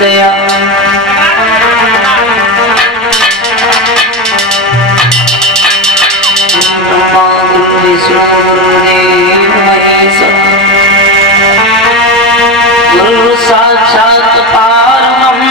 दया। ब्रह्मा गुरु विष्णु गुरुदेव महेश्वर गुरु साक्षात् परब्रह्म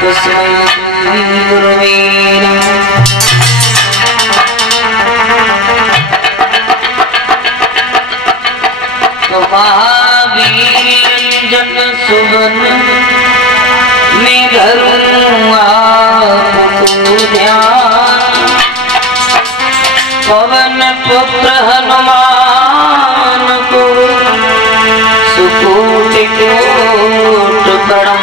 तस्मै गुरुवे नमः। महावीर जन सुवन में धरूं आपको ध्यान। पवन पुत्र हनुमान को सुकोटि कोट प्रणाम।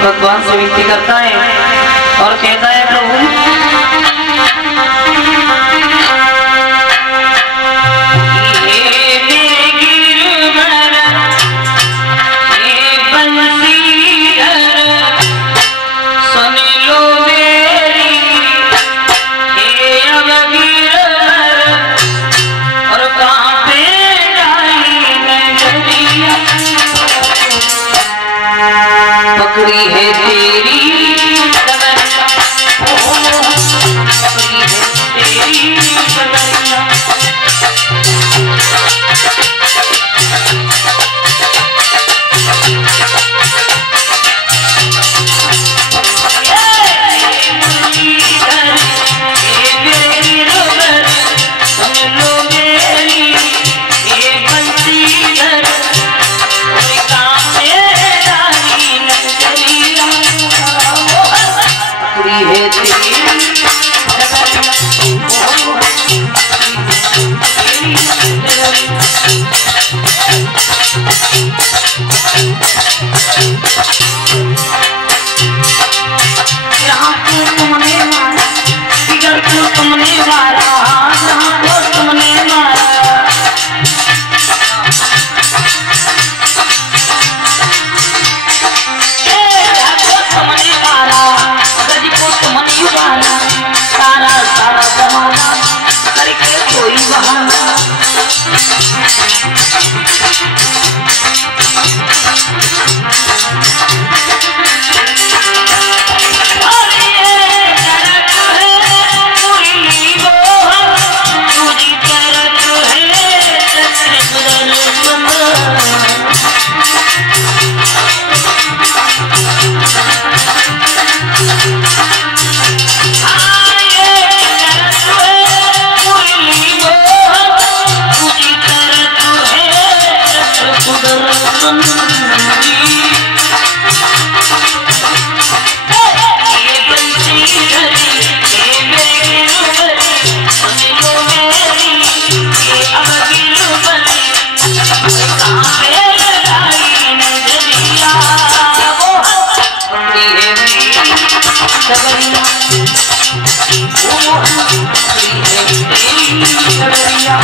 भगवान से विनती करता है और कहता है प्रभु पकड़ी है तेरी कदरिया, पकड़ी है तेरी कदरिया।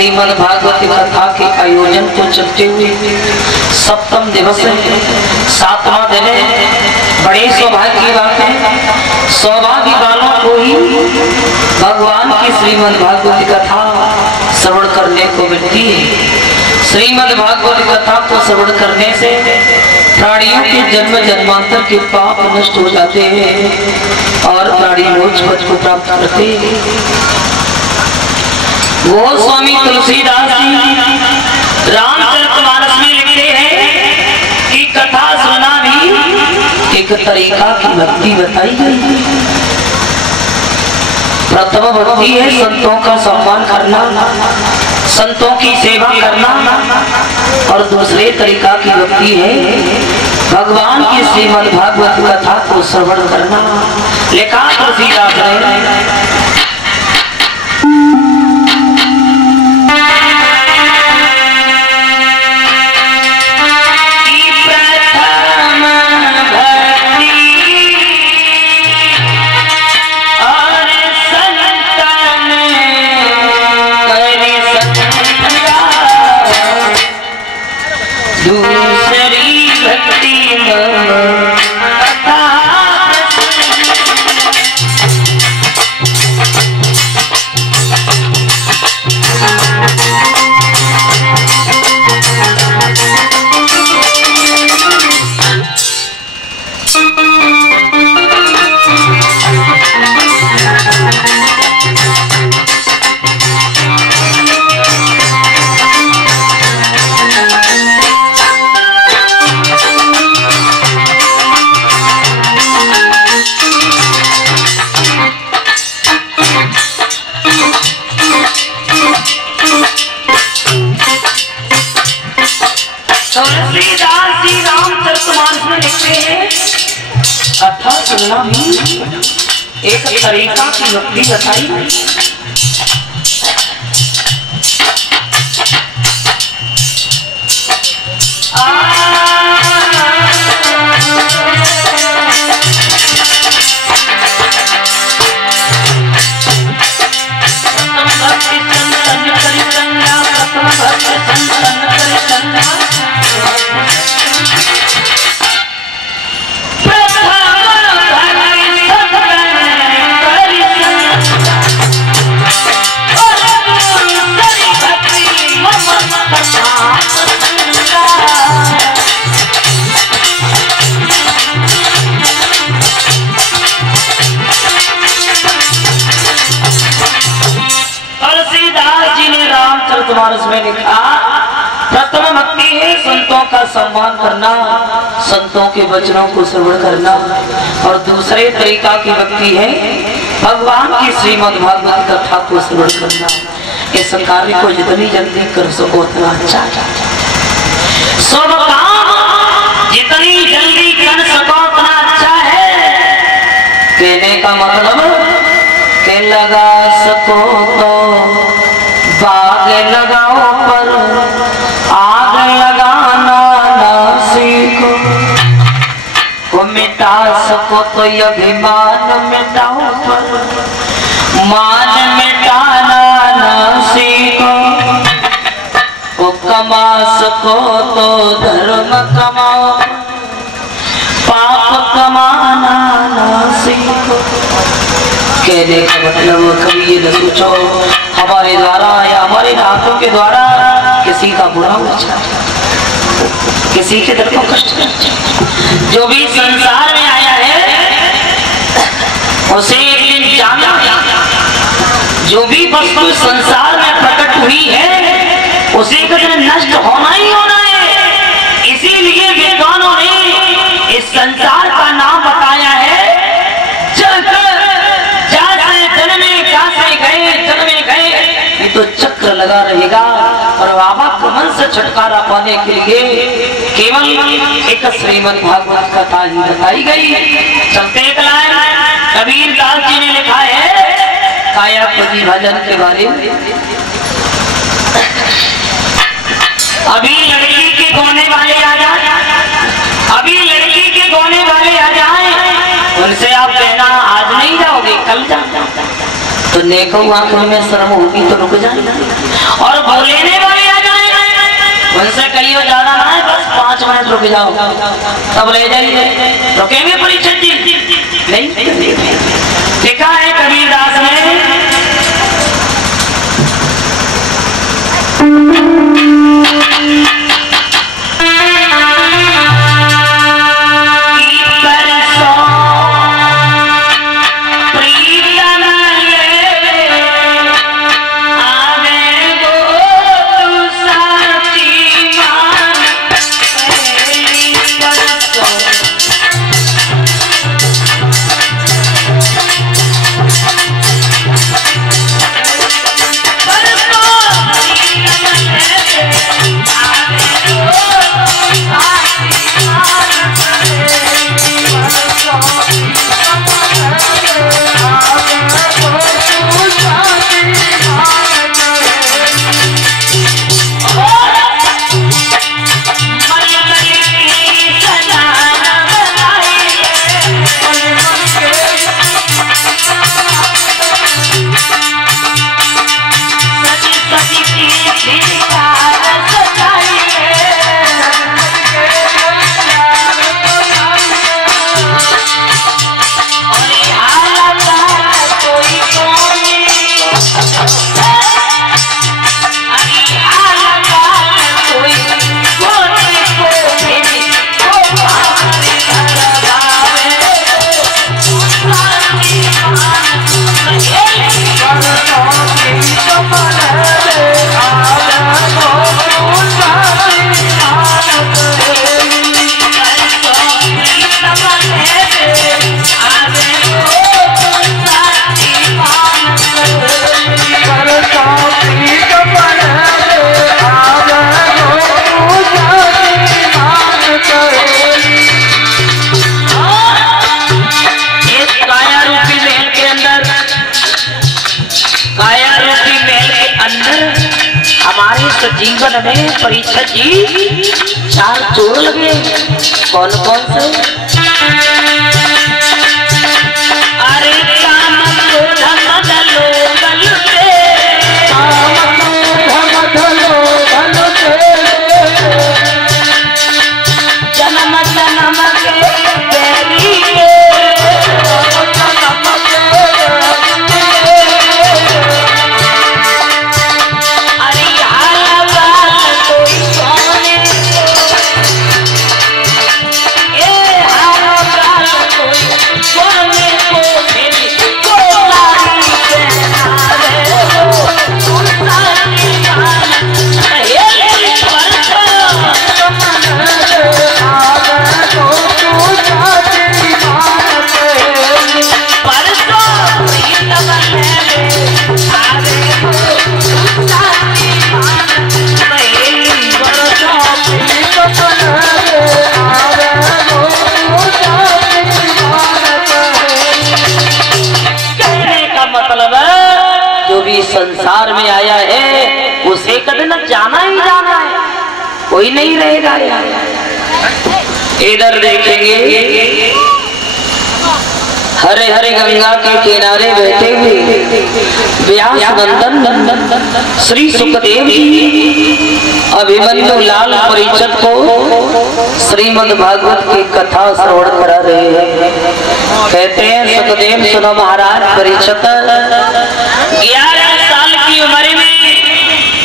श्रीमद् भागवत कथा के आयोजन को चलते हुए सप्तम दिवस है, 7वां दिन है। बड़े सौभाग्य की बात है, सौभाग्य वालों को ही भगवान की श्रीमद् भागवत कथा श्रवण करने को मिलती है। श्रीमद् भागवत कथा को श्रवण करने से प्राणियों के जन्म जन्मांतर के पाप नष्ट हो जाते हैं और प्राणी मोक्ष पद को प्राप्त करते हैं। वो स्वामी तुलसीदास जी रामचरितमानस में लिखते हैं कि कथा सुनना भी एक तरीका की भक्ति बताई गई है। प्रथम भक्ति है संतों का सम्मान करना, संतों की सेवा करना, और दूसरे तरीका की भक्ति है भगवान की श्रीमद् भागवत कथा को श्रवण करना। लिखा तुलसीदास ने, कथा सुनना भी एक तरीका की भक्ति बताई। रामचरितमानस में लिखा, प्रथम भक्ति है संतों का सम्मान करना, संतों के वचनों को श्रवण करना, और दूसरे तरीका की भक्ति है भगवान की श्रीमद् भागवत कथा को श्रवण करना। इस कार्य को जितनी जल्दी कर सको उतना अच्छा। सब काम जितनी जल्दी कर सको उतना अच्छा है। कहने का मतलब के लगा सको तो बाग लगाओ पर आग लगाना ना सीखो, वो मिटा सको तो ये अभिमान मिटाओ पर मान मिटाना ना सीखो, वो कमा सको तो धर्म कमाओ पाप कमाना ना सीखो। कहने का मतलब कभी ये न सोचो हमारे द्वारा या हमारे हाथों के द्वारा किसी का बुरा हो जाए, किसी के दिल को कष्ट न जाए। जो भी संसार में आया है उसे एक दिन जाना, जो भी वस्तु संसार में प्रकट हुई है उसे एक दिन नष्ट होना ही होना है। इसीलिए विद्वानों ने इस संसार का नाम बताया है तो चक्र लगा रहेगा। और आवागमन से छुटकारा पाने के लिए केवल एक श्रीमद् भागवत कथा ही बताई गई। चलते कबीर दास जी ने लिखा है कायापति भजन के बारे में। अभी लड़की के गोने वाले आ जाए, अभी लड़की के गोने वाले आ जाए, उनसे आप कहना आज नहीं जाओगे कल जाओ। तो तो नेको आंखों में शर्म होगी तो रुक जाए और बोलेने वाले आ जाए उनसे कहियो ज्यादा ना है, बस 5 मिनट रुक जाओ तब ले जाइए। रुकेंगे परीक्षित जी? नहीं। लिखा है कबीरदास ने, जीवन में परीक्षा जी 4 चोर लगे। कौन कौन से? अरे काम क्रोध मद लोभ लुटे, काम क्रोध मद लोभ लुटे, जन्म जन्म के बैरी के, संसार में आया है उसे कभी न जाना ही जाना है, कोई नहीं रहेगा। इधर देखेंगे हरे हरे गंगा के किनारे बैठे हुए व्यास नंदन श्री सुखदेव जी अभिमन्यु लाल परीक्षित को श्रीमद् भागवत की कथा श्रवण करा रहे हैं। कहते हैं सुखदेव सुनो महाराज परीक्षित 11 साल की उम्र में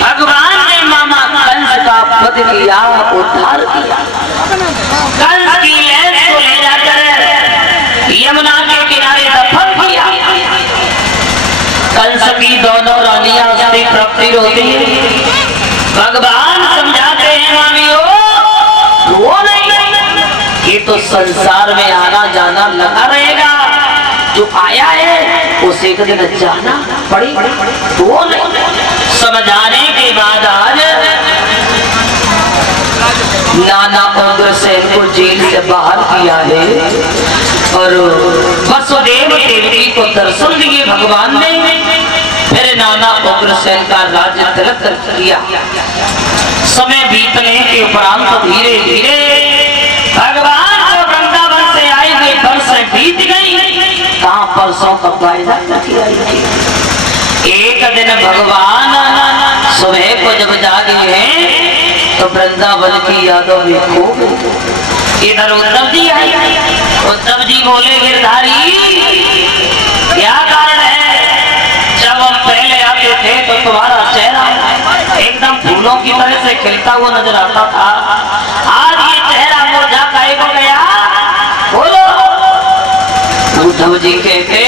भगवान ने मामा कंस का वध किया, उद्धार किया। कंस की लैस को ले जाकर यमुना के किनारे दफन किया। कंस की दोनों रानियां उससे प्राप्ति होती है। भगवान समझाते हैं मामियों वो नहीं, ये तो संसार में आना जाना लगा रहेगा, जो आया है उसे एक दिन जाना पड़ेगा, वो नहीं। समझाने के बाद आज नाना उग्रसेन को जेल से बाहर किया है और वसुदेव देवकी को दर्शन दिए भगवान ने। फिर नाना उग्रसेन का राज्य तिलक किया। समय बीतने के उपरांत धीरे धीरे भगवान को वृंदावन से आए हुए वर्ष बीत गई। कहाँ परसों का वायदा किया। एक दिन भगवान सुबह को जब जागे हैं तो वृंदावन की यादों में खो गए। इधर उद्धव जी आए। उद्धव जी बोले गिरधारी क्या कारण है? जब हम पहले आते थे तो तुम्हारा चेहरा एकदम फूलों की तरह से खिलता हुआ नजर आता था, आज ये चेहरा मुरझा काहे को गया? बोलो। उद्धव जी कहते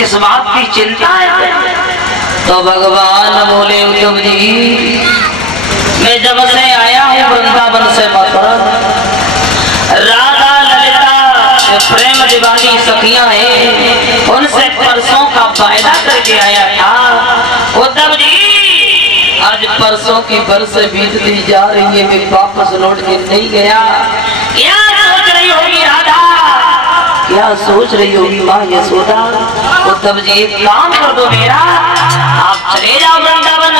इस बात की चिंता है? तो भगवान बोले उद्धव जी मैं जब से आया हूँ वृंदावन से मथुरा, राधा ललिता प्रेम दीवानी सखियां हैं, उनसे परसों का वायदा करके आया था। उद्धव जी आज परसों की बरस बीतती जा रही है, मैं वापस लौट के नहीं गया। क्या सोच रही होगी राधा? क्या सोच रही होगी माँ यशोदा? उद्धव जी एक काम कर दो मेरा, आप चले जाओ वृंदावन,